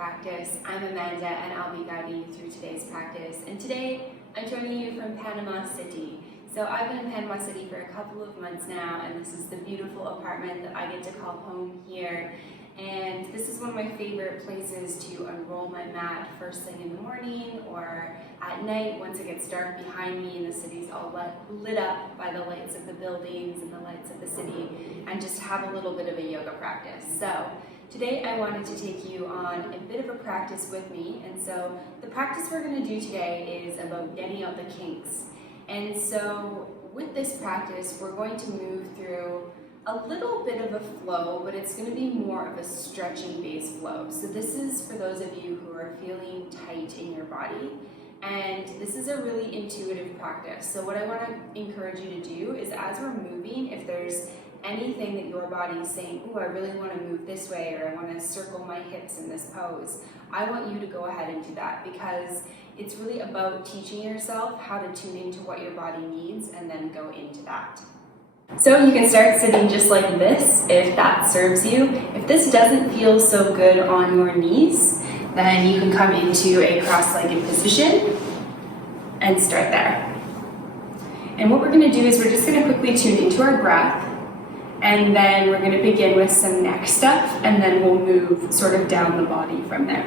practice. I'm Amanda and I'll be guiding you through today's practice. And today I'm joining you from Panama City. So I've been in Panama City for a couple of months now, and this is the beautiful apartment that I get to call home here. And this is one of my favorite places to unroll my mat first thing in the morning or at night once it gets dark behind me and the city's all lit up by the lights of the buildings and the lights of the city, and just have a little bit of a yoga practice. So today I wanted to take you on a bit of a practice with me, and so the practice we're going to do today is about getting out the kinks. And so with this practice, we're going to move through a little bit of a flow, but it's going to be more of a stretching based flow. So this is for those of you who are feeling tight in your body, and this is a really intuitive practice. So what I want to encourage you to do is, as we're moving, if there's anything that your body is saying, "Ooh, I really want to move this way," or "I want to circle my hips in this pose," I want you to go ahead and do that, because it's really about teaching yourself how to tune into what your body needs and then go into that. So you can start sitting just like this if that serves you. If this doesn't feel so good on your knees, then you can come into a cross-legged position and start there. And what we're going to do is we're just going to quickly tune into our breath, and then we're going to begin with some neck stuff, and then we'll move sort of down the body from there.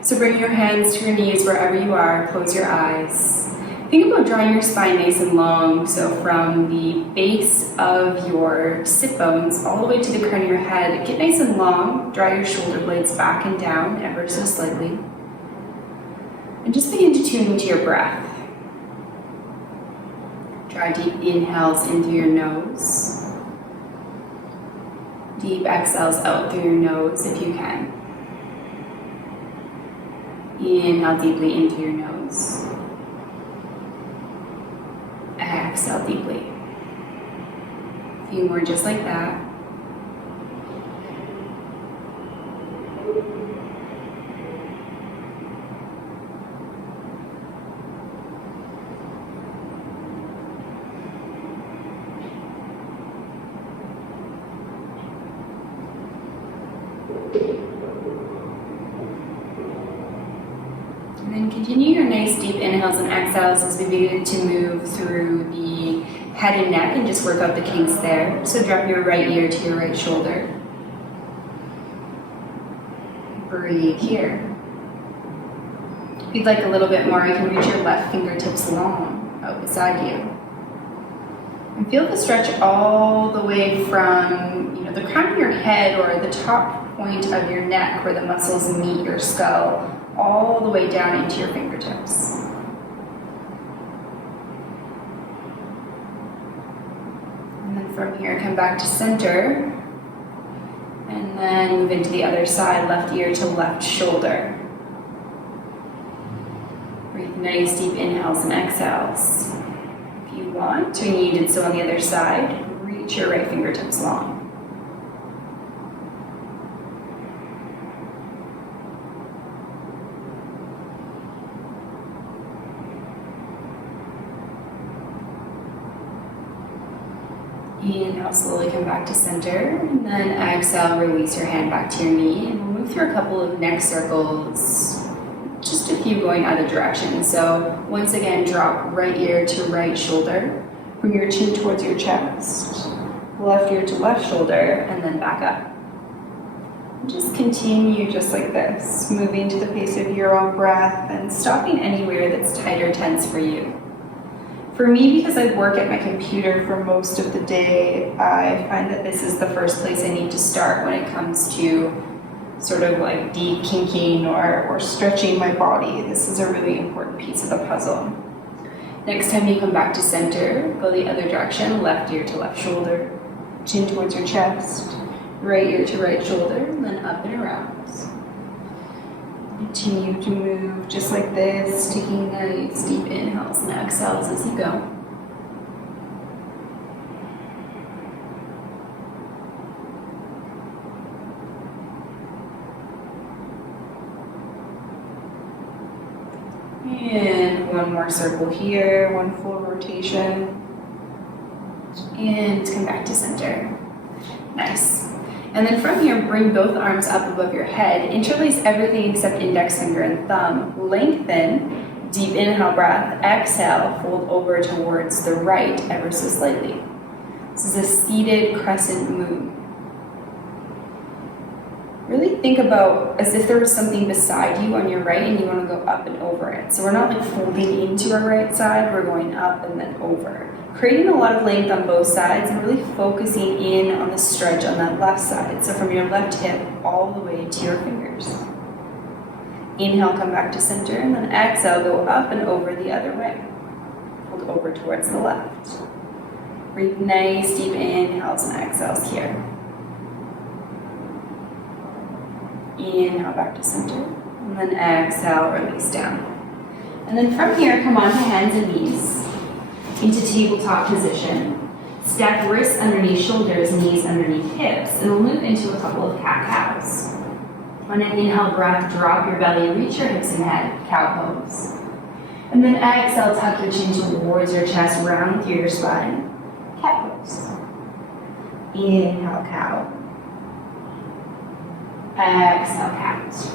So bring your hands to your knees wherever you are, close your eyes. Think about drawing your spine nice and long, so from the base of your sit bones all the way to the crown of your head, get nice and long, draw your shoulder blades back and down ever so slightly. And just begin to tune into your breath. Try deep inhales in through your nose. Deep exhales out through your nose if you can. Inhale deeply into your nose. Exhale deeply. A few more just like that. And then continue your nice deep inhales and exhales as we begin to move through the head and neck and just work out the kinks there. So drop your right ear to your right shoulder. Breathe here. If you'd like a little bit more, you can reach your left fingertips long out beside you. And feel the stretch all the way from the crown of your head or the top point of your neck where the muscles meet your skull, all the way down into your fingertips. And then from here, come back to center, and then move into the other side, left ear to left shoulder. Breathe nice deep inhales and exhales. If you want, when you did so on the other side, reach your right fingertips long. Inhale, slowly come back to center, and then exhale, release your hand back to your knee, and we'll move through a couple of neck circles, just a few going either direction. So once again, drop right ear to right shoulder, bring your chin towards your chest, left ear to left shoulder, and then back up. Just continue just like this, moving to the pace of your own breath and stopping anywhere that's tight or tense for you. For me, because I work at my computer for most of the day, I find that this is the first place I need to start when it comes to sort of like deep kinking or stretching my body. This is a really important piece of the puzzle. Next time you come back to center, go the other direction, left ear to left shoulder, chin towards your chest, right ear to right shoulder, and then up and around. Continue to move just like this, taking nice deep inhales and exhales as you go. And one more circle here, one full rotation. And come back to center. Nice. And then from here, bring both arms up above your head. Interlace everything except index finger and thumb. Lengthen. Deep inhale breath. Exhale, fold over towards the right ever so slightly. This is a seated crescent moon. Really think about as if there was something beside you on your right and you want to go up and over it. So we're not like folding into our right side, we're going up and then over. Creating a lot of length on both sides and really focusing in on the stretch on that left side. So from your left hip all the way to your fingers. Inhale, come back to center, and then exhale, go up and over the other way. Fold over towards the left. Breathe nice, deep inhales and exhales here. Inhale, back to center, and then exhale, release down. And then from here, come onto hands and knees into tabletop position. Stack wrists underneath shoulders, knees underneath hips, and we'll move into a couple of cat-cows. On an inhale breath, drop your belly, reach your hips and head, cow pose. And then exhale, tuck your chin towards your chest, round through your spine, cat pose. Inhale, cow. Exhale, cat.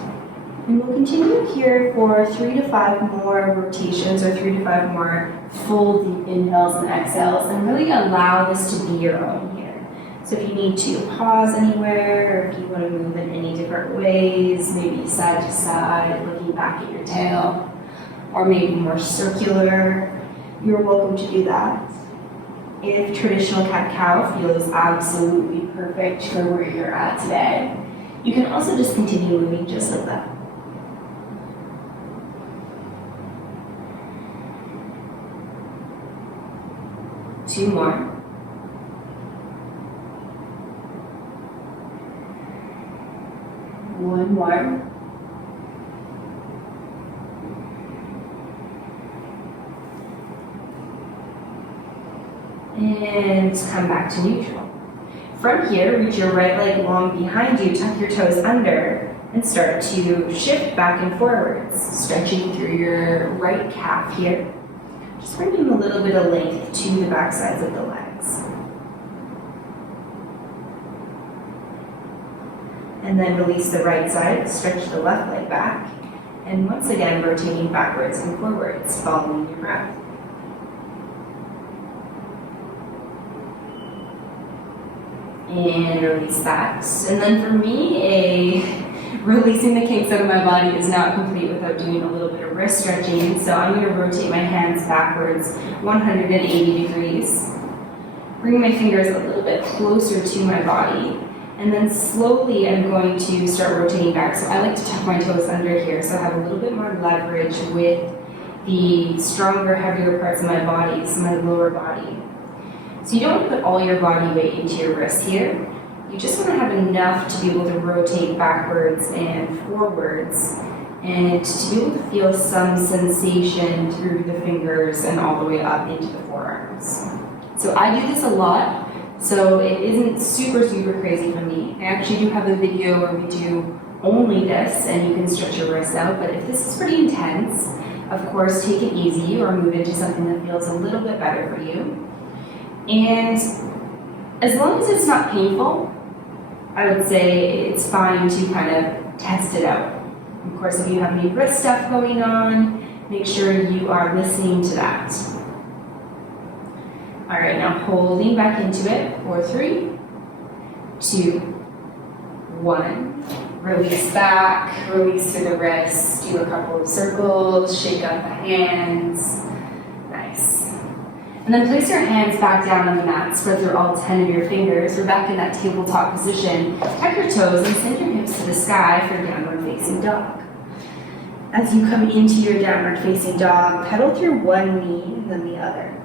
And we'll continue here for 3 to 5 more rotations or 3 to 5 more full deep inhales and exhales, and really allow this to be your own here. So if you need to pause anywhere, or if you want to move in any different ways, maybe side to side, looking back at your tail, or maybe more circular, you're welcome to do that. If traditional cat-cow feels absolutely perfect for where you're at today, you can also just continue moving just like that. Two more. One more. And come back to neutral. From here, reach your right leg long behind you, tuck your toes under, and start to shift back and forwards, stretching through your right calf here. Just bringing a little bit of length to the back sides of the legs. And then release the right side, stretch the left leg back, and once again rotating backwards and forwards, following your breath. And release that. And then for me, releasing the kinks out of my body is not complete without doing a little bit of wrist stretching. So I'm going to rotate my hands backwards 180 degrees. Bring my fingers a little bit closer to my body. And then slowly I'm going to start rotating back. So I like to tuck my toes under here so I have a little bit more leverage with the stronger, heavier parts of my body, so my lower body. So you don't want to put all your body weight into your wrists here. You just want to have enough to be able to rotate backwards and forwards and to be able to feel some sensation through the fingers and all the way up into the forearms. So I do this a lot, so it isn't super crazy for me. I actually do have a video where we do only this and you can stretch your wrists out, but if this is pretty intense, of course take it easy or move into something that feels a little bit better for you. And as long as it's not painful, I would say it's fine to kind of test it out. Of course, if you have any wrist stuff going on, make sure you are listening to that. All right, now holding back into it for 3, 2, 1. Release back, release through the wrists, do a couple of circles, shake out the hands. Nice. And then place your hands back down on the mat, spread through all 10 of your fingers. We're back in that tabletop position. Tuck your toes and send your hips to the sky for downward facing dog. As you come into your downward facing dog, pedal through one knee and then the other.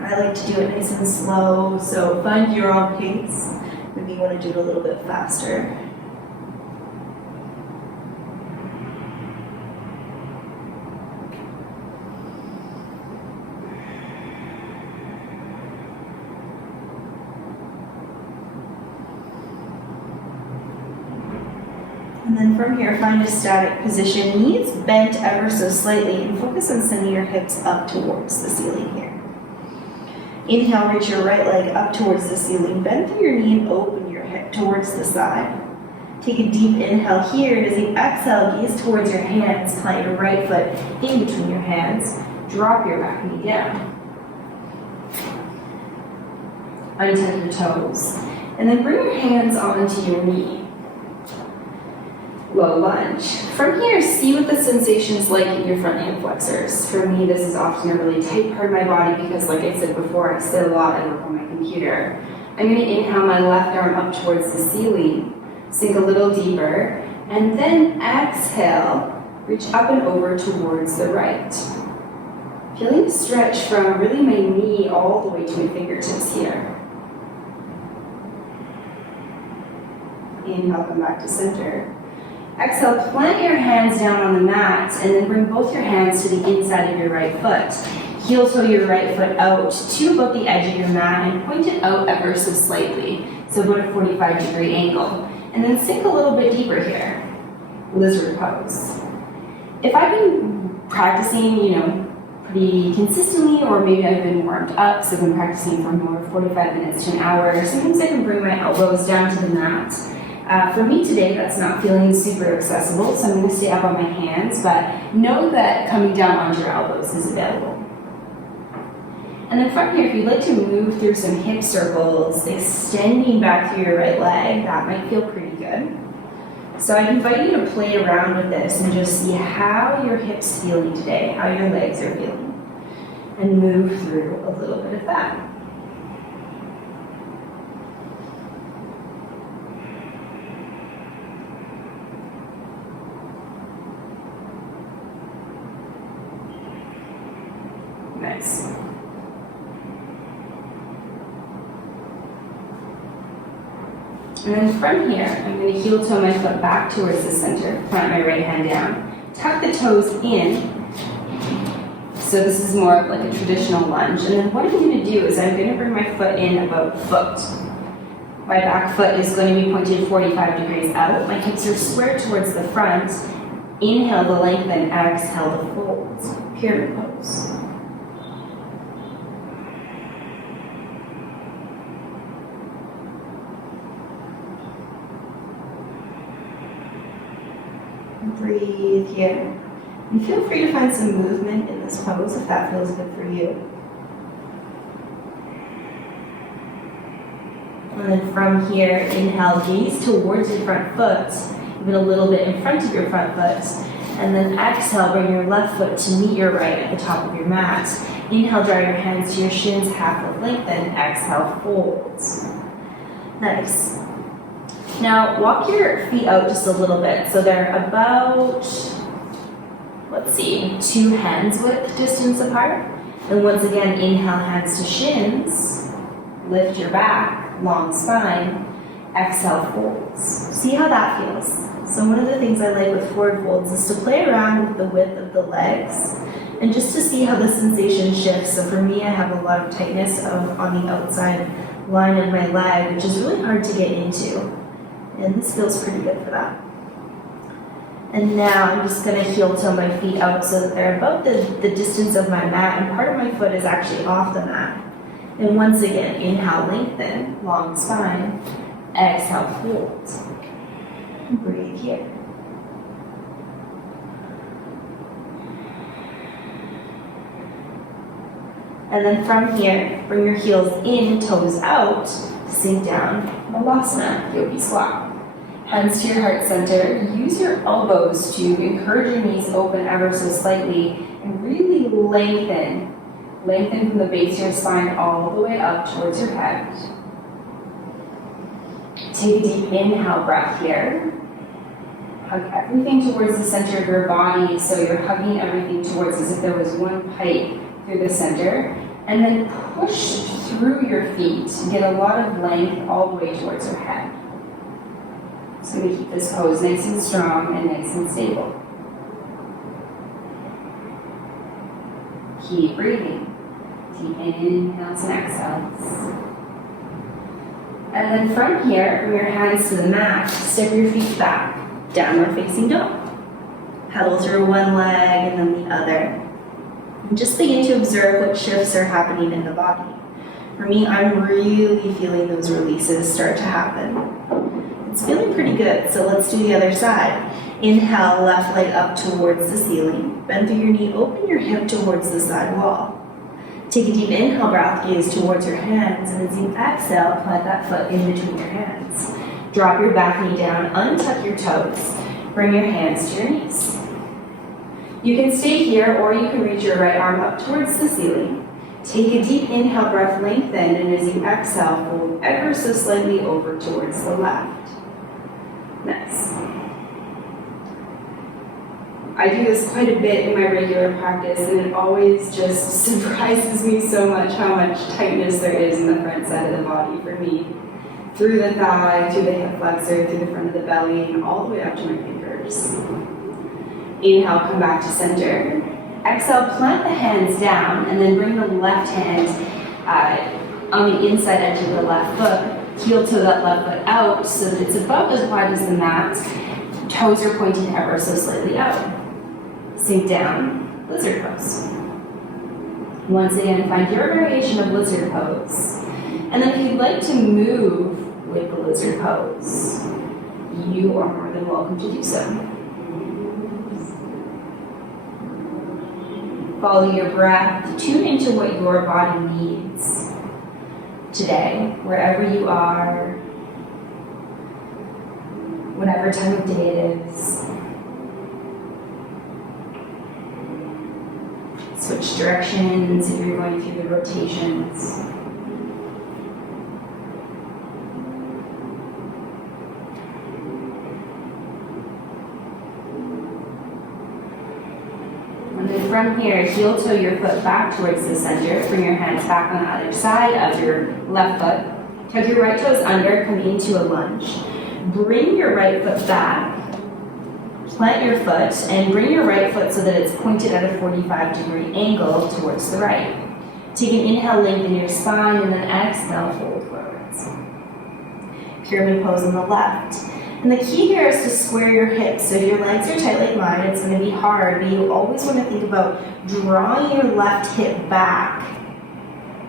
I like to do it nice and slow, so find your own pace. Maybe you want to do it a little bit faster. And then from here, find a static position, knees bent ever so slightly, and focus on sending your hips up towards the ceiling here. Inhale, reach your right leg up towards the ceiling. Bend through your knee and open your hip towards the side. Take a deep inhale here. As you exhale, gaze towards your hands. Plant your right foot in between your hands. Drop your back knee down. Untuck your toes. And then bring your hands onto your knee. Low lunge. From here, see what the sensation is like in your front hip flexors. For me, this is often a really tight part of my body because, like I said before, I sit a lot and work on my computer. I'm going to inhale my left arm up towards the ceiling, sink a little deeper, and then exhale, reach up and over towards the right. Feeling the stretch from really my knee all the way to my fingertips here. Inhale, come back to center. Exhale, plant your hands down on the mat and then bring both your hands to the inside of your right foot. Heel toe your right foot out to about the edge of your mat and point it out ever so slightly, so about a 45-degree angle. And then sink a little bit deeper here, lizard pose. If I've been practicing, pretty consistently, or maybe I've been warmed up, so I've been practicing for more 45 minutes to an hour, sometimes I can bring my elbows down to the mat. For me today, that's not feeling super accessible, so I'm going to stay up on my hands, but know that coming down onto your elbows is available. And then from here, if you'd like to move through some hip circles, extending back through your right leg, that might feel pretty good. So I invite you to play around with this and just see how your hips feeling today, how your legs are feeling, and move through a little bit of that. Nice. And then from here, I'm going to heel toe my foot back towards the center, plant my right hand down, tuck the toes in. So this is more of like a traditional lunge. And then what I'm going to do is I'm going to bring my foot in about a foot. My back foot is going to be pointed 45 degrees out. My hips are square towards the front. Inhale to lengthen, exhale to fold. Pyramid pose. Breathe here. And feel free to find some movement in this pose if that feels good for you. And then from here, inhale, gaze towards your front foot, even a little bit in front of your front foot. And then exhale, bring your left foot to meet your right at the top of your mat. Inhale, draw your hands to your shins, half of lengthen. Exhale, folds. Nice. Now, walk your feet out just a little bit. So they're about, 2 hands width distance apart. And once again, inhale, hands to shins. Lift your back, long spine. Exhale, folds. See how that feels. So one of the things I like with forward folds is to play around with the width of the legs and just to see how the sensation shifts. So for me, I have a lot of tightness on the outside line of my leg, which is really hard to get into. And this feels pretty good for that. And now I'm just going to heel toe my feet out so that they're about the distance of my mat, and part of my foot is actually off the mat. And once again, inhale, lengthen, long spine. Exhale, fold. Breathe here. And then from here, bring your heels in, toes out, sink down, Malasana, yogi squat. Hands to your heart center. Use your elbows to encourage your knees open ever so slightly and really lengthen. Lengthen from the base of your spine all the way up towards your head. Take a deep inhale breath here. Hug everything towards the center of your body, so you're hugging everything towards as if there was one pipe through the center. And then push through your feet. Get a lot of length all the way towards your head. Just going to keep this pose nice and strong and nice and stable. Keep breathing. Deep inhales and exhales. And then from here, bring your hands to the mat. Step your feet back. Downward facing dog. Pedal through one leg and then the other. And just begin to observe what shifts are happening in the body. For me, I'm really feeling those releases start to happen. It's feeling pretty good, so let's do the other side. Inhale, left leg up towards the ceiling. Bend through your knee, open your hip towards the side wall. Take a deep inhale, breath, gaze towards your hands, and as you exhale, plant that foot in between your hands. Drop your back knee down, untuck your toes. Bring your hands to your knees. You can stay here, or you can reach your right arm up towards the ceiling. Take a deep inhale, breath, lengthen, and as you exhale, fold ever so slightly over towards the left. Nice. I do this quite a bit in my regular practice, and it always just surprises me so much how much tightness there is in the front side of the body for me. Through the thigh, through the hip flexor, through the front of the belly, and all the way up to my fingers. Inhale, come back to center. Exhale, plant the hands down, and then bring the left hand on the inside edge of the left foot. Heel toe that left foot out so that it's above as wide as the mat. Toes are pointing ever so slightly out. Sink down, lizard pose. Once again, find your variation of lizard pose. And then if you'd like to move with the lizard pose, you are more than welcome to do so. Follow your breath, tune into what your body needs today, wherever you are, whatever time of day it is. Switch directions if you're going through the rotations. And then from here, heel toe your foot back towards the center. Bring your hands back on the other side of your left foot. Tuck your right toes under, come into a lunge. Bring your right foot back. Plant your foot and bring your right foot so that it's pointed at a 45-degree angle towards the right. Take an inhale, lengthen your spine, and then exhale, fold forwards. Pyramid pose on the left. And the key here is to square your hips. So if your legs are tight like mine, it's going to be hard, but you always want to think about drawing your left hip back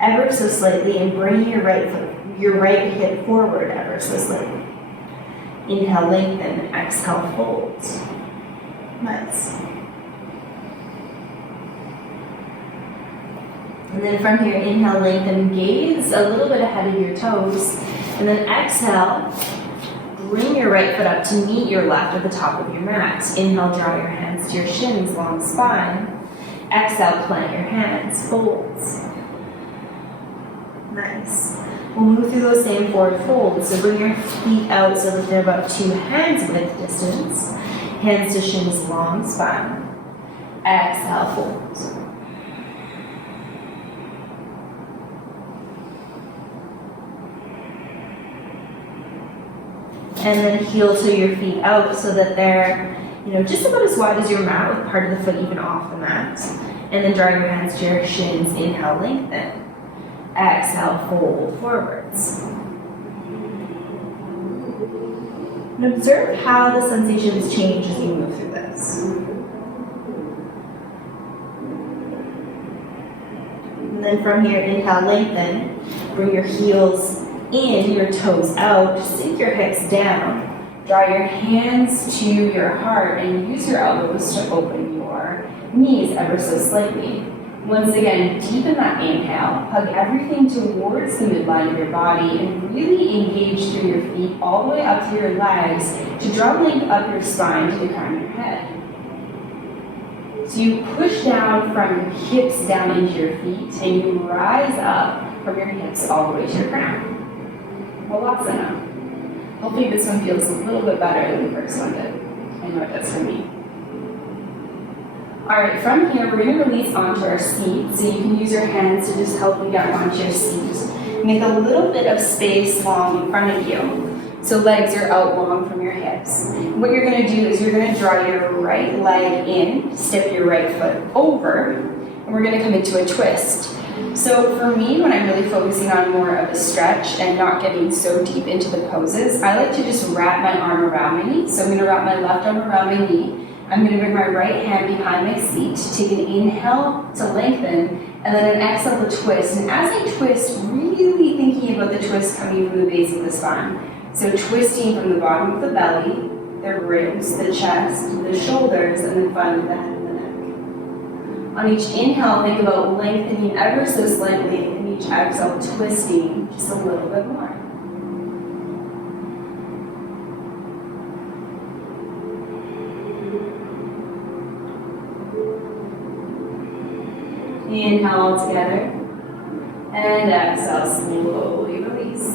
ever so slightly and bringing your right hip forward ever so slightly. Inhale, lengthen, exhale, fold. Nice. And then from here, inhale, lengthen, gaze a little bit ahead of your toes. And then exhale, bring your right foot up to meet your left at the top of your mat. Inhale, draw your hands to your shins, long spine. Exhale, plant your hands, folds. Nice. We'll move through those same forward folds. So bring your feet out so that they're about 2 hands width distance. Hands to shins, long spine. Exhale, fold. And then heel to your feet out so that they're, just about as wide as your mat with part of the foot even off the mat. And then draw your hands to your shins. Inhale, lengthen. Exhale, fold forwards. And observe how the sensations change as you move through this. And then from here, inhale, lengthen. Bring your heels in, your toes out. Sink your hips down. Draw your hands to your heart and use your elbows to open your knees ever so slightly. Once again, deepen that inhale, hug everything towards the midline of your body and really engage through your feet all the way up to your legs to draw length up your spine to the crown of your head. So you push down from your hips down into your feet and you rise up from your hips all the way to your crown. Halasana. Hopefully this one feels a little bit better than the first one did. I know it does for me. All right, from here, we're going to release onto our seat. So you can use your hands to just help you down onto your seat. Make a little bit of space long in front of you. So legs are out long from your hips. What you're going to do is you're going to draw your right leg in, step your right foot over, and we're going to come into a twist. So for me, when I'm really focusing on more of a stretch and not getting so deep into the poses, I like to just wrap my arm around my knee. So I'm going to wrap my left arm around my knee. I'm going to bring my right hand behind my seat, take an inhale to lengthen, and then an exhale to twist. And as I twist, really thinking about the twist coming from the base of the spine. So twisting from the bottom of the belly, the ribs, the chest, the shoulders, and then finally the head and the neck. On each inhale, think about lengthening ever so slightly, and each exhale, twisting just a little bit more. Inhale all together, and exhale, slowly release.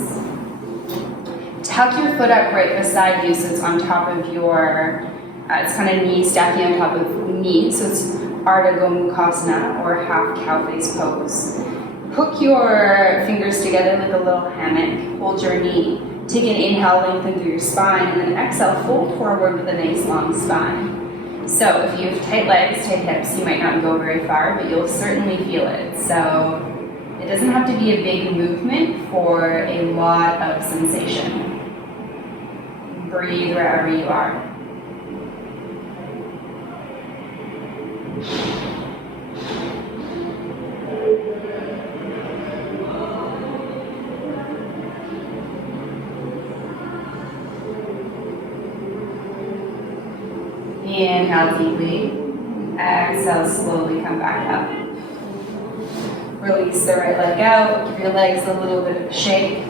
Tuck your foot up right beside you so it's on top of your, it's kind of knee stacking on top of knee, so it's Ardha Gomukhasana or half cow face pose. Hook your fingers together like a little hammock, hold your knee. Take an inhale, lengthen through your spine, and then exhale, fold forward with a nice long spine. So if you have tight legs, tight hips, you might not go very far, but you'll certainly feel it. So it doesn't have to be a big movement for a lot of sensation. Breathe wherever you are. Inhale deeply, exhale, slowly come back up. Release the right leg out, give your legs a little bit of a shake.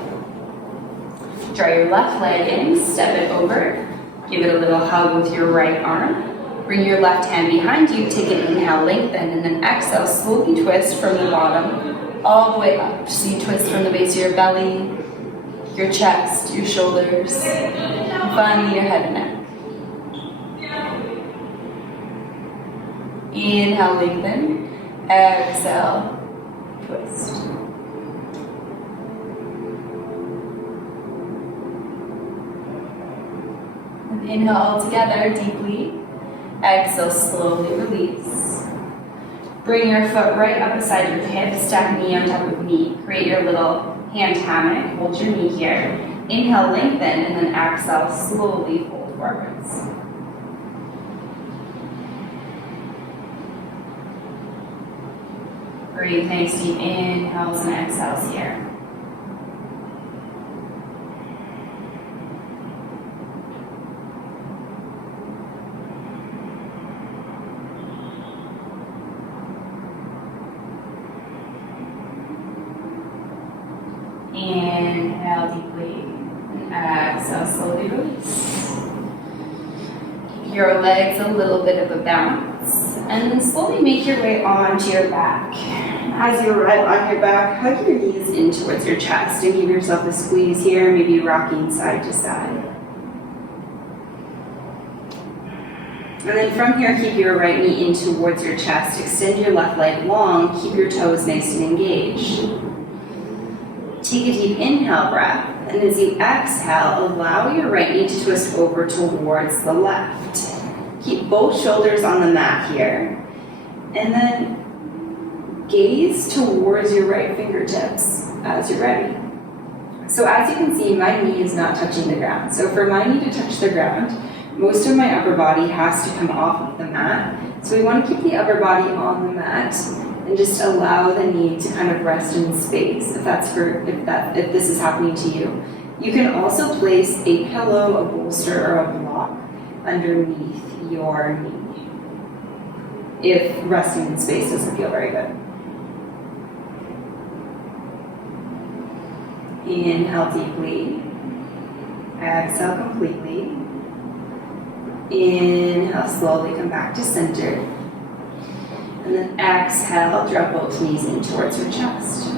Draw your left leg in, step it over, give it a little hug with your right arm. Bring your left hand behind you, take an inhale, lengthen, and then exhale, slowly twist from the bottom all the way up. So you twist from the base of your belly, your chest, your shoulders, and finally your head and neck. Inhale, lengthen. Exhale, twist. And inhale all together deeply. Exhale, slowly release. Bring your foot right up beside your hip, stack knee on top of knee. Create your little hand hammock. Hold your knee here. Inhale, lengthen, and then exhale, slowly fold forwards. Breathe nice deep inhales and exhales here. Inhale deeply and exhale, slowly release. Give your legs a little bit of a bounce and then slowly make your way onto your back. As you arrive on your back, hug your knees in towards your chest and give yourself a squeeze here, maybe rocking side to side. And then from here, keep your right knee in towards your chest. Extend your left leg long. Keep your toes nice and engaged. Take a deep inhale breath. And as you exhale, allow your right knee to twist over towards the left. Keep both shoulders on the mat here. And then gaze towards your right fingertips as you're ready. So as you can see, my knee is not touching the ground. So for my knee to touch the ground, most of my upper body has to come off of the mat. So we want to keep the upper body on the mat and just allow the knee to kind of rest in space if this is happening to you. You can also place a pillow, a bolster, or a block underneath your knee if resting in space doesn't feel very good. Inhale deeply, exhale completely. Inhale, slowly come back to center. And then exhale, drop both knees in towards your chest.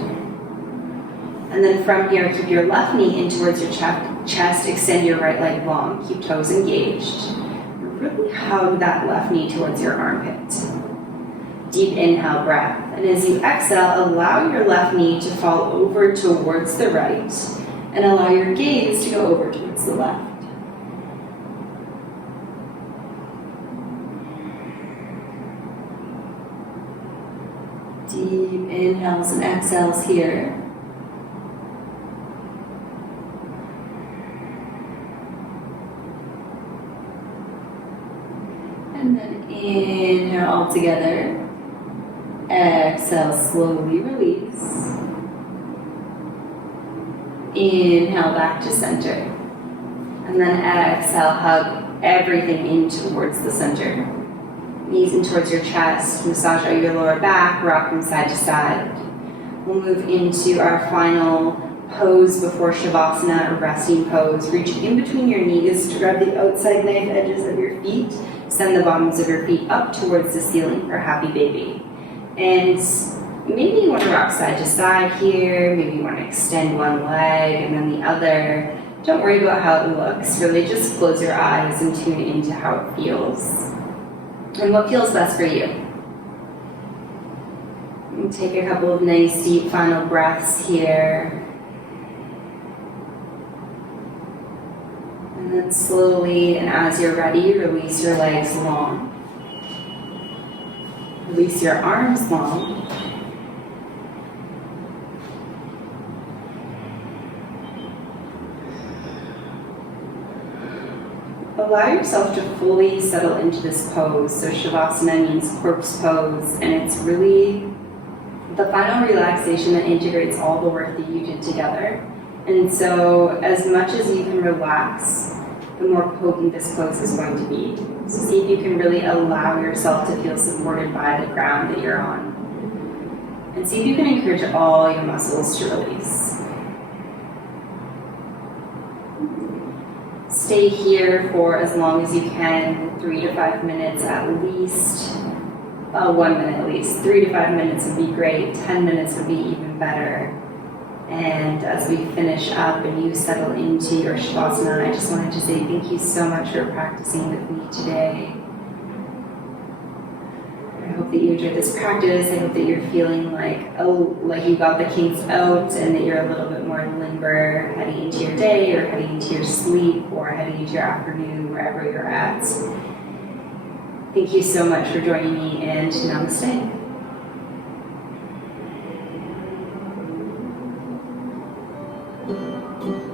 And then from here, keep your left knee in towards your chest, extend your right leg long, keep toes engaged. Really hug that left knee towards your armpit. Deep inhale breath. And as you exhale, allow your left knee to fall over towards the right and allow your gaze to go over towards the left. Deep inhales and exhales here. And then inhale all together. Exhale, slowly release. Inhale back to center. And then exhale, hug everything in towards the center. Knees in towards your chest, massage out your lower back, rock from side to side. We'll move into our final pose before Shavasana, or resting pose. Reach in between your knees to grab the outside knife edges of your feet. Send the bottoms of your feet up towards the ceiling for happy baby. And maybe you want to rock side to side here. Maybe you want to extend one leg and then the other. Don't worry about how it looks. Really just close your eyes and tune into how it feels. And what feels best for you. And take a couple of nice deep final breaths here. And then slowly, and as you're ready, release your legs long. Release your arms long. Allow yourself to fully settle into this pose. So Shavasana means corpse pose, and it's really the final relaxation that integrates all the work that you did together. And so as much as you can relax, the more potent this pose is going to be. So see if you can really allow yourself to feel supported by the ground that you're on. And see if you can encourage all your muscles to release. Stay here for as long as you can, 3 to 5 minutes at least. 1 minute at least. 3 to 5 minutes would be great. 10 minutes would be even better. And as we finish up and you settle into your Shavasana, I just wanted to say thank you so much for practicing with me today. I hope that you enjoyed this practice. I hope that you're feeling like you got the kinks out and that you're a little bit more limber heading into your day or heading into your sleep or heading into your afternoon, wherever you're at. Thank you so much for joining me, and namaste. Thank you.